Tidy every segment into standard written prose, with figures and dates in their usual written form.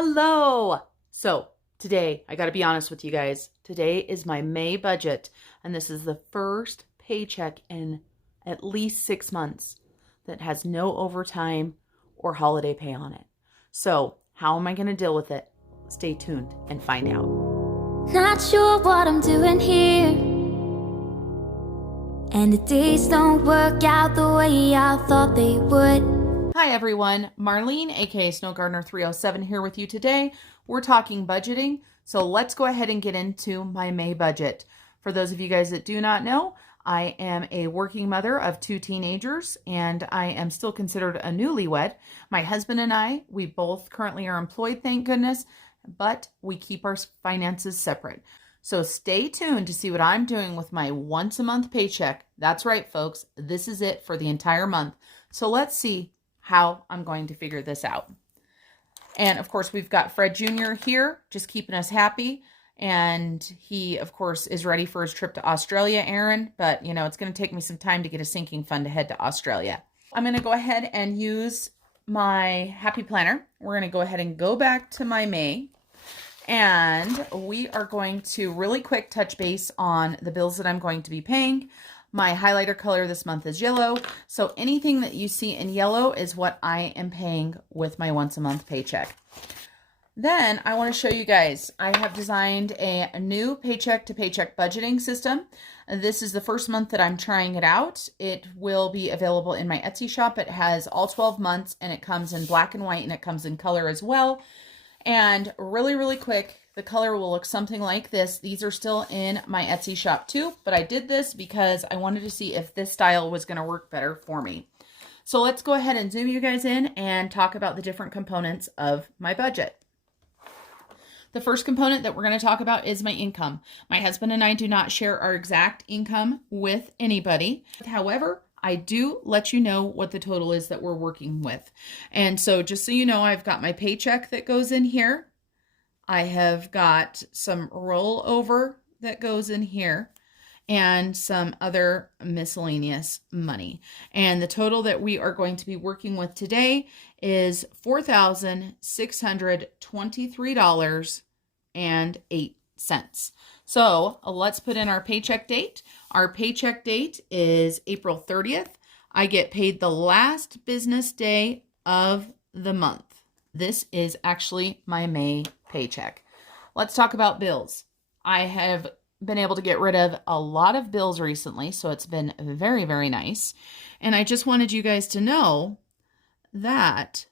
Hello! So today, I gotta be honest with you guys. Today is my May budget, and this is the first paycheck in at least 6 months that has no overtime or holiday pay on it. So how am I gonna deal with it? Stay tuned and find out. Not sure what I'm doing here, and the days don't work out the way I thought they would. Hi everyone, Marlene, aka Snow Gardener 307 here with you today. We're talking budgeting, so let's go ahead and get into my May budget. For those of you guys that do not know, I am a working mother of 2 teenagers, and I am still considered a newlywed. My husband and I, we both currently are employed, thank goodness, but we keep our finances separate. So stay tuned to see what I'm doing with my once a month paycheck. That's right, folks. This is it for the entire month. So let's see how I'm going to figure this out. And of course, we've got Fred Jr. here, just keeping us happy. And he, of course, is ready for his trip to Australia, Aaron. But, you know, it's going to take me some time to get a sinking fund to head to Australia. I'm going to go ahead and use my Happy Planner. We're going to go ahead and go back to my May. And we are going to really quick touch base on the bills that I'm going to be paying. My highlighter color this month is yellow. So anything that you see in yellow is what I am paying with my once a month paycheck. Then I want to show you guys, I have designed a new paycheck to paycheck budgeting system. This is the first month that I'm trying it out. It will be available in my Etsy shop. It has all 12 months and it comes in black and white and it comes in color as well. And really quick, the color will look something like this. These are still in my Etsy shop too, but I did this because I wanted to see if this style was going to work better for me. So let's go ahead and zoom you guys in and talk about the different components of my budget. The first component that we're going to talk about is my income. My husband and I do not share our exact income with anybody. However, I do let you know what the total is that we're working with. And so just so you know, I've got my paycheck that goes in here. I have got some rollover that goes in here and some other miscellaneous money. And the total that we are going to be working with today is $4,623.08. So let's put in our paycheck date. Our paycheck date is April 30th. I get paid the last business day of the month. This is actually my May paycheck. Let's talk about bills. I have been able to get rid of a lot of bills recently, so it's been very nice. And I just wanted you guys to know that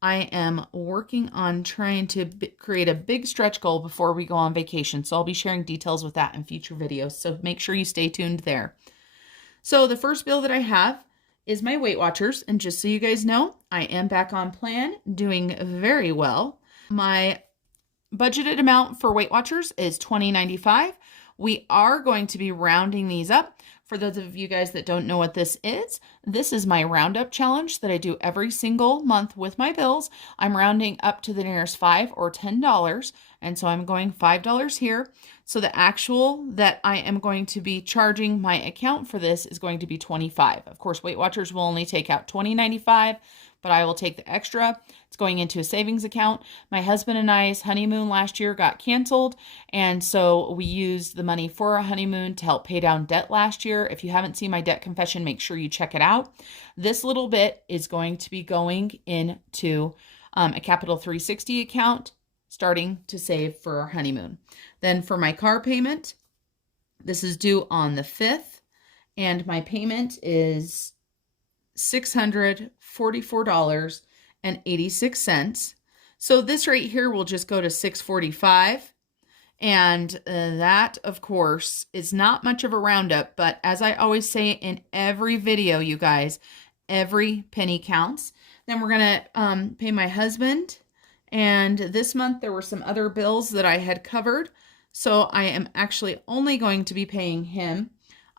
I am working on trying to create a big stretch goal before we go on vacation. So I'll be sharing details with that in future videos. So make sure you stay tuned there. So the first bill that I have is my Weight Watchers. And just so you guys know, I am back on plan, doing very well. My budgeted amount for Weight Watchers is $20.95. We are going to be rounding these up. For those of you guys that don't know what this is my roundup challenge that I do every single month with my bills. I'm rounding up to the nearest $5 or $10. And so I'm going $5 here. So the actual that I am going to be charging my account for this is going to be $25. Of course, Weight Watchers will only take out $20.95, but I will take the extra. It's going into a savings account. My husband and I's honeymoon last year got canceled, and so we used the money for a honeymoon to help pay down debt last year. If you haven't seen my debt confession, make sure you check it out. This little bit is going to be going into a Capital 360 account, starting to save for our honeymoon. Then for my car payment, this is due on the 5th, and my payment is $644.86. So this right here will just go to $645. And that, of course, is not much of a roundup, but as I always say in every video, you guys, every penny counts. Then we're going to pay my husband. And this month there were some other bills that I had covered. So I am actually only going to be paying him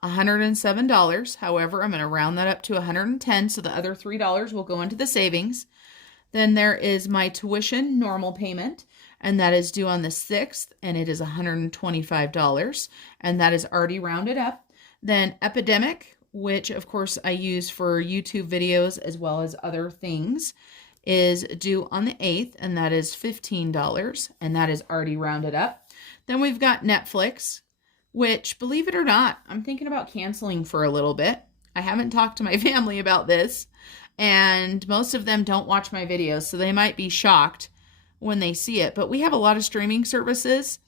$107. However, I'm going to round that up to $110. So the other $3 will go into the savings. Then there is my tuition normal payment, and that is due on the 6th, and it is $125, and that is already rounded up. Then Epidemic, which of course I use for YouTube videos as well as other things, is due on the 8th, and that is $15, and that is already rounded up. Then we've got Netflix, which, believe it or not, I'm thinking about canceling for a little bit. I haven't talked to my family about this, and most of them don't watch my videos, so they might be shocked when they see it. But we have a lot of streaming services,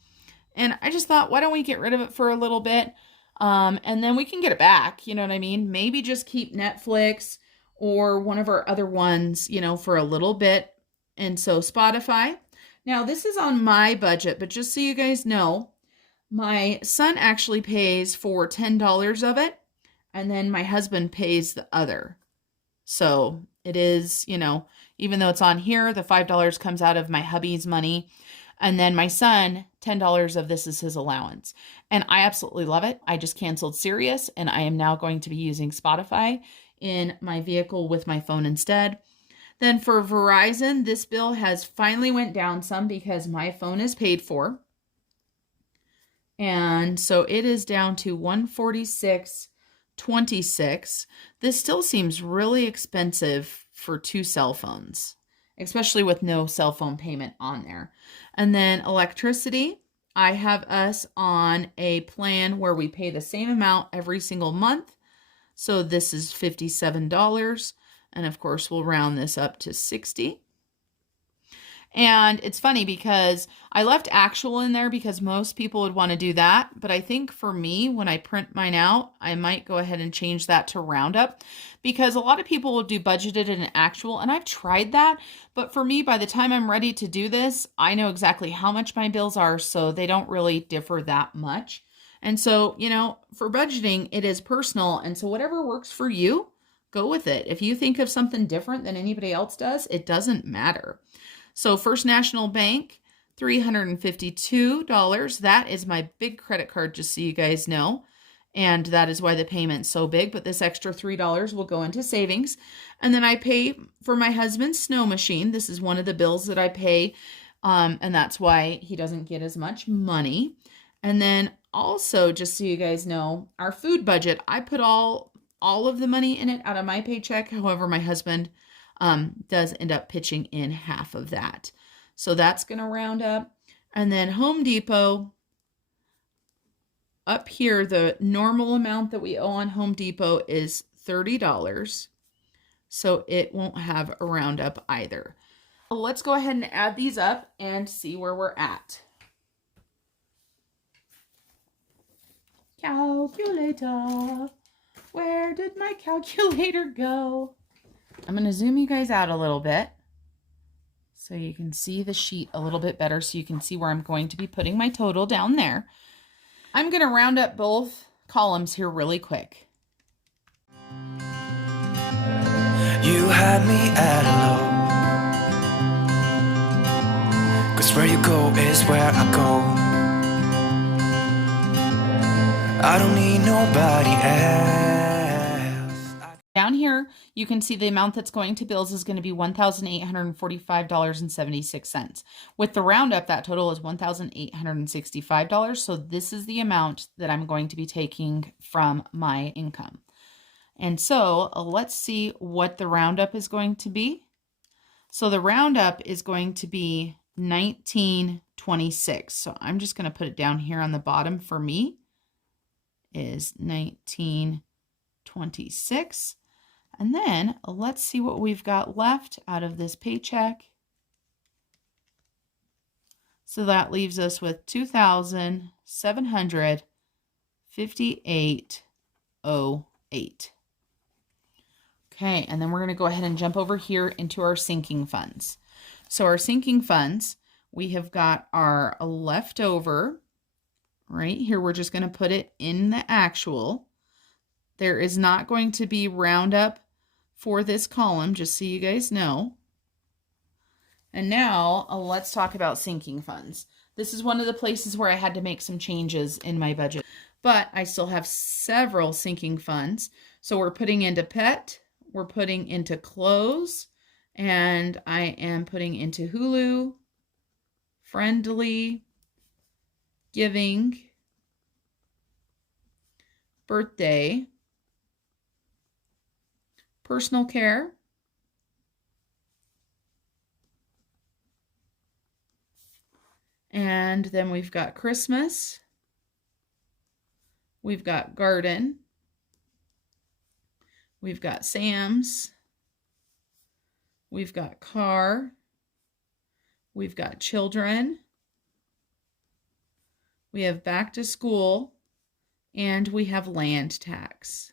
and I just thought, why don't we get rid of it for a little bit, and then we can get it back, you know what I mean? Maybe just keep Netflix or one of our other ones, you know, for a little bit. And so Spotify. Now, this is on my budget, but just so you guys know, my son actually pays for $10 of it, and then my husband pays the other. So it is, you know, even though it's on here, the $5 comes out of my hubby's money. And then my son, $10 of this is his allowance. And I absolutely love it. I just canceled Sirius, and I am now going to be using Spotify in my vehicle with my phone instead. Then for Verizon, this bill has finally went down some because my phone is paid for. And so it is down to $146.26. This still seems really expensive for 2 cell phones, especially with no cell phone payment on there. And then electricity, I have us on a plan where we pay the same amount every single month. So this is $57. And of course, we'll round this up to 60. And it's funny because I left actual in there because most people would want to do that. But I think for me, when I print mine out, I might go ahead and change that to roundup because a lot of people will do budgeted and actual. And I've tried that. But for me, by the time I'm ready to do this, I know exactly how much my bills are. So they don't really differ that much. And so, you know, for budgeting, it is personal. And so whatever works for you, go with it. If you think of something different than anybody else does, it doesn't matter. So First National Bank, $352. That is my big credit card, just so you guys know. And that is why the payment's so big. But this extra $3 will go into savings. And then I pay for my husband's snow machine. This is one of the bills that I pay. And that's why he doesn't get as much money. And then also, just so you guys know, our food budget, I put all of the money in it out of my paycheck. However, my husband does end up pitching in half of that. So that's going to round up. And then Home Depot, up here, the normal amount that we owe on Home Depot is $30. So it won't have a roundup either. Let's go ahead and add these up and see where we're at. Calculator. Where did my calculator go? I'm going to zoom you guys out a little bit so you can see the sheet a little bit better, so you can see where I'm going to be putting my total down there. I'm going to round up both columns here really quick. You had me at hello, 'cause where you go is where I go. I don't need nobody else. Down here, you can see the amount that's going to bills is going to be $1,845.76. With the roundup, that total is $1,865. So this is the amount that I'm going to be taking from my income. And so let's see what the roundup is going to be. So the roundup is going to be 1926. So I'm just going to put it down here on the bottom for me is 1926. And then let's see what we've got left out of this paycheck. So that leaves us with $2,758.08. Okay, and then we're going to go ahead and jump over here into our sinking funds. So our sinking funds, we have got our leftover right here. We're just going to put it in the actual. There is not going to be roundup for this column, just so you guys know. And now let's talk about sinking funds. This is one of the places where I had to make some changes in my budget, but I still have several sinking funds. So we're putting into pet, we're putting into clothes, and I am putting into Hulu, friendly, giving, birthday, personal care, And then we've got Christmas. We've got garden. We've got Sam's. We've got car. We've got children. We have back to school. And we have land tax.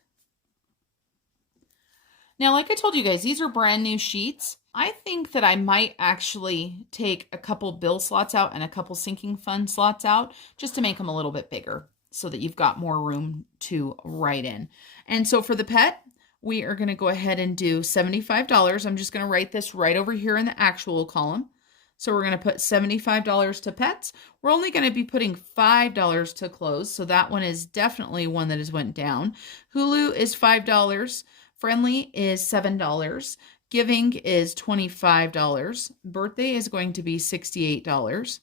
Now, like I told you guys, these are brand new sheets. I think that I might actually take a couple bill slots out and a couple sinking fund slots out just to make them a little bit bigger so that you've got more room to write in. And so for the pet, we are going to go ahead and do $75. I'm just going to write this right over here in the actual column. So we're going to put $75 to pets. We're only going to be putting $5 to clothes. So that one is definitely one that has went down. Hulu is $5. Friendly is $7. Giving is $25. Birthday is going to be $68.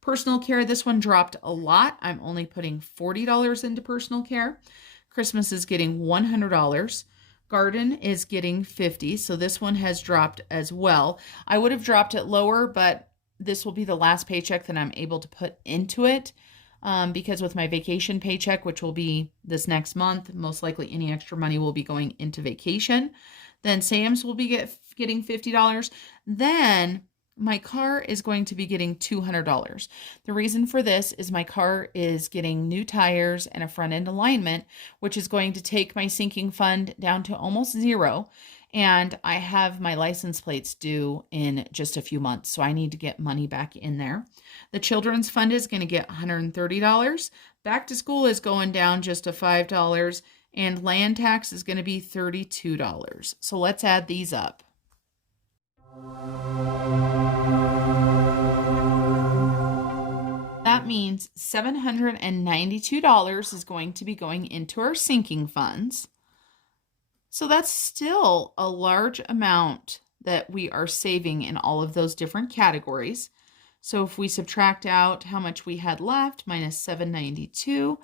Personal care, this one dropped a lot. I'm only putting $40 into personal care. Christmas is getting $100. Garden is getting $50, so this one has dropped as well. I would have dropped it lower, but this will be the last paycheck that I'm able to put into it because with my vacation paycheck, which will be this next month, most likely any extra money will be going into vacation. Then Sam's will be getting $50. Then my car is going to be getting $200. The reason for this is my car is getting new tires and a front end alignment, which is going to take my sinking fund down to almost zero. And I have my license plates due in just a few months, so I need to get money back in there. The children's fund is going to get $130. Back to school is going down just to $5. And land tax is going to be $32. So let's add these up. That means $792 is going to be going into our sinking funds. So that's still a large amount that we are saving in all of those different categories. So if we subtract out how much we had left minus $792,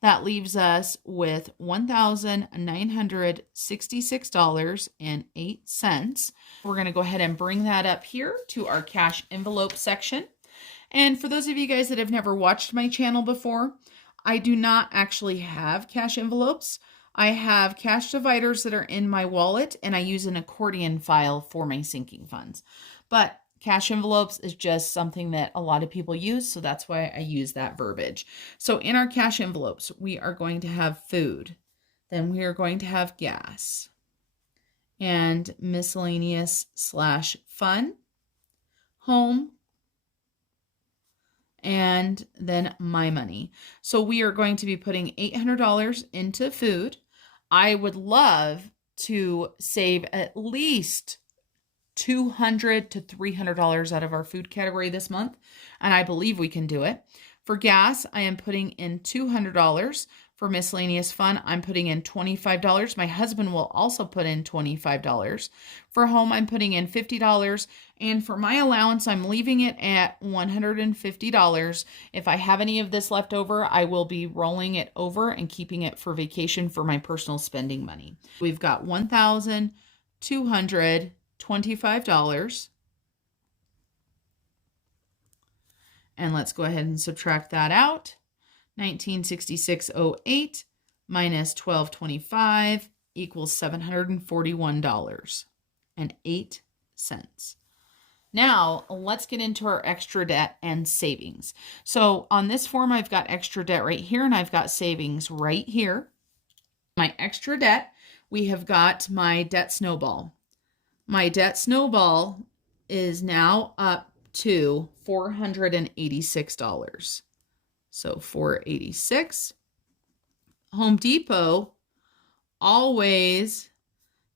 that leaves us with $1,966.08. We're going to go ahead and bring that up here to our cash envelope section. And for those of you guys that have never watched my channel before, I do not actually have cash envelopes. I have cash dividers that are in my wallet, and I use an accordion file for my sinking funds. But cash envelopes is just something that a lot of people use, so that's why I use that verbiage. So in our cash envelopes, we are going to have food. Then we are going to have gas and miscellaneous / fun, home, and then my money. So we are going to be putting $800 into food. I would love to save at least $200 to $300 out of our food category this month, and I believe we can do it. For gas, I am putting in $200. For miscellaneous fun, I'm putting in $25. My husband will also put in $25. For home, I'm putting in $50. And for my allowance, I'm leaving it at $150. If I have any of this left over, I will be rolling it over and keeping it for vacation for my personal spending money. We've got $1,225. And let's go ahead and subtract that out. 1966.08 minus 1225 equals $741.08. Now, let's get into our extra debt and savings. So on this form, I've got extra debt right here, and I've got savings right here. My extra debt, we have got my debt snowball. My debt snowball is now up to $486. So $486. Home Depot always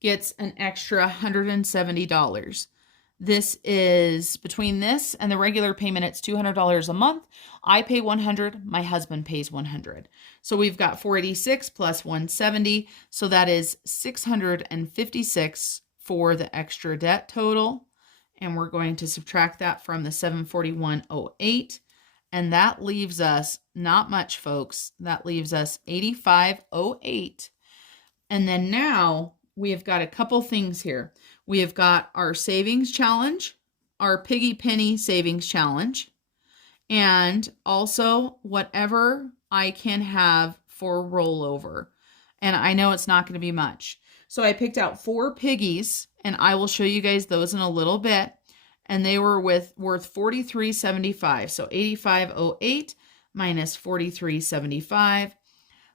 gets an extra $170. This is between this and the regular payment, it's $200 a month. I pay $100, my husband pays $100. So we've got $486 plus $170. So that is $656 for the extra debt total. And we're going to subtract that from the $741.08. And that leaves us not much, folks. That leaves us $85.08. And then now we have got a couple things here. We have got our savings challenge, our piggy penny savings challenge, and also whatever I can have for rollover. And I know it's not going to be much. So I picked out 4 piggies, and I will show you guys those in a little bit. And they were worth $43.75. So $85.08 minus $43.75.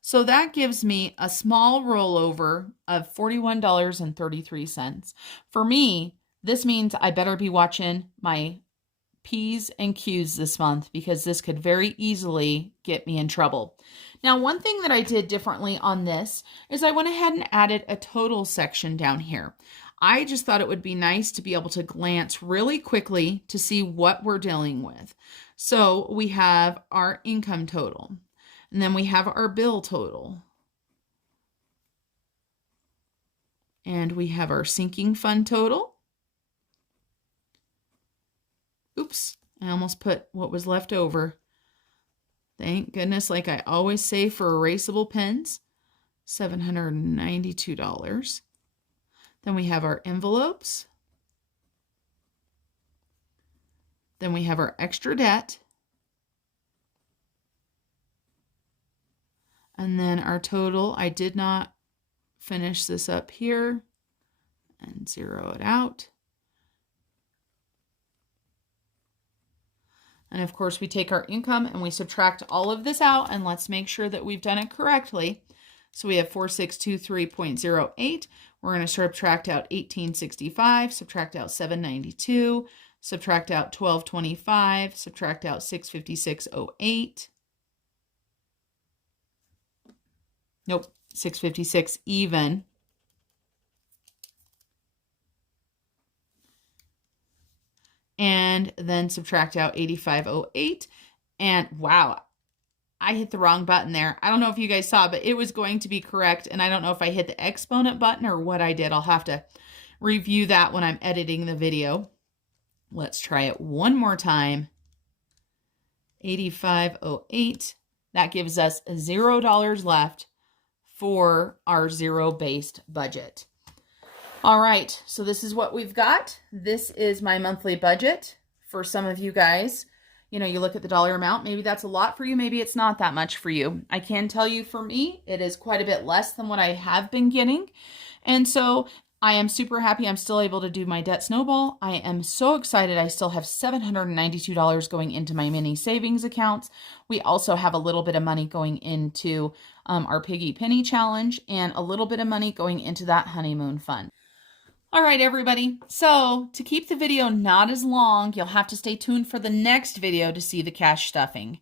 So that gives me a small rollover of $41.33. For me, this means I better be watching my P's and Q's this month, because this could very easily get me in trouble. Now, one thing that I did differently on this is I went ahead and added a total section down here. I just thought it would be nice to be able to glance really quickly to see what we're dealing with. So we have our income total, and then we have our bill total, and we have our sinking fund total. Oops, I almost put what was left over. Thank goodness, like I always say for erasable pens, $792. Then we have our envelopes. Then we have our extra debt. And then our total, I did not finish this up here and zero it out. And of course, we take our income and we subtract all of this out, and let's make sure that we've done it correctly. So we have 4623.08. We're going to subtract out 1865, subtract out 792, subtract out 1225, subtract out 656.08. Nope, 656 even. And then subtract out 85.08. And wow, I hit the wrong button there. I don't know if you guys saw, but it was going to be correct. And I don't know if I hit the exponent button or what I did. I'll have to review that when I'm editing the video. Let's try it one more time. 85.08. That gives us $0 left for our zero-based budget. All right, so this is what we've got. This is my monthly budget. For some of you guys, you know, you look at the dollar amount, maybe that's a lot for you, maybe it's not that much for you. I can tell you for me, it is quite a bit less than what I have been getting. And so I am super happy I'm still able to do my debt snowball. I am so excited. I still have $792 going into my mini savings accounts. We also have a little bit of money going into our Piggy Penny Challenge, and a little bit of money going into that honeymoon fund. All right, everybody. So to keep the video not as long, you'll have to stay tuned for the next video to see the cash stuffing.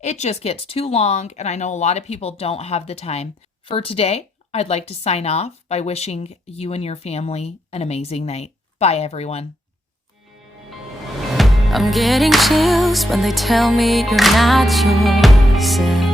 It just gets too long, and I know a lot of people don't have the time. For today, I'd like to sign off by wishing you and your family an amazing night. Bye, everyone. I'm getting chills when they tell me you're not yourself.